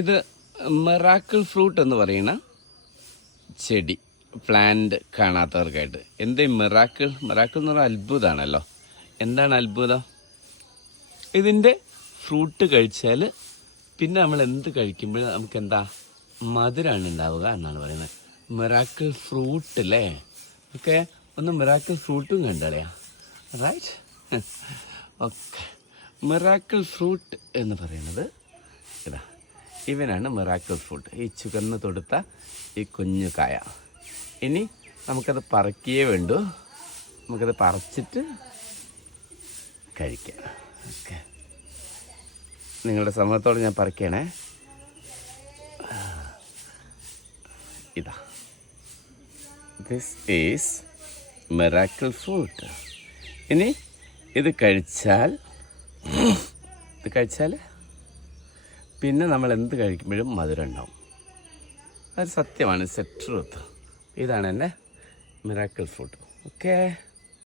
ഇത് miracle fruit എന്ന് പറയുന്ന ചെടി, പ്ലാന്റ് കാണാത്തവർക്കായിട്ട്. എന്തേ മിറാക്കിൾ എന്ന് പറഞ്ഞാൽ അത്ഭുതമാണല്ലോ. എന്താണ് അത്ഭുതം? ഇതിൻ്റെ ഫ്രൂട്ട് കഴിച്ചാൽ പിന്നെ നമ്മൾ എന്ത് കഴിക്കുമ്പോഴും നമുക്ക് എന്താ മധുരമാണ് ഉണ്ടാവുക എന്നാണ് പറയുന്നത്. മിറാക്കിൾ ഫ്രൂട്ട് അല്ലേ? ഓക്കെ, ഒന്ന് മിറാക്കിൾ ഫ്രൂട്ടും കണ്ടറിയാം. Right, okay. മിറാക്കിൾ ഫ്രൂട്ട് എന്ന് പറയുന്നത് ഇതാ, ഇവനാണ് മിറാക്കിൾ ഫ്രൂട്ട്. ഈ ചുവന്ന് തൊടുത്ത ഈ കുഞ്ഞു കായ. ഇനി നമുക്കത് പറിക്കുകയേ വേണ്ടൂ, നമുക്കത് പറിച്ചിട്ട് കഴിക്കാം. ഓക്കെ, നിങ്ങളുടെ സമ്മതത്തോടെ ഞാൻ പറിക്കണേ. ഇതാ, ദിസ് ഈസ് മിറാക്കിൾ ഫ്രൂട്ട്. ഇനി ഇത് കഴിച്ചാൽ പിന്നെ നമ്മൾ എന്ത് കഴിക്കുമ്പോഴും മധുരം ഉണ്ടാവും. അത് സത്യമാണ്, ഇറ്റ്സ് എ ട്രൂത്ത്. ഇതാണ് എൻ്റെ മിറാക്കിൾ ഫ്രൂട്ട്. ഓക്കെ.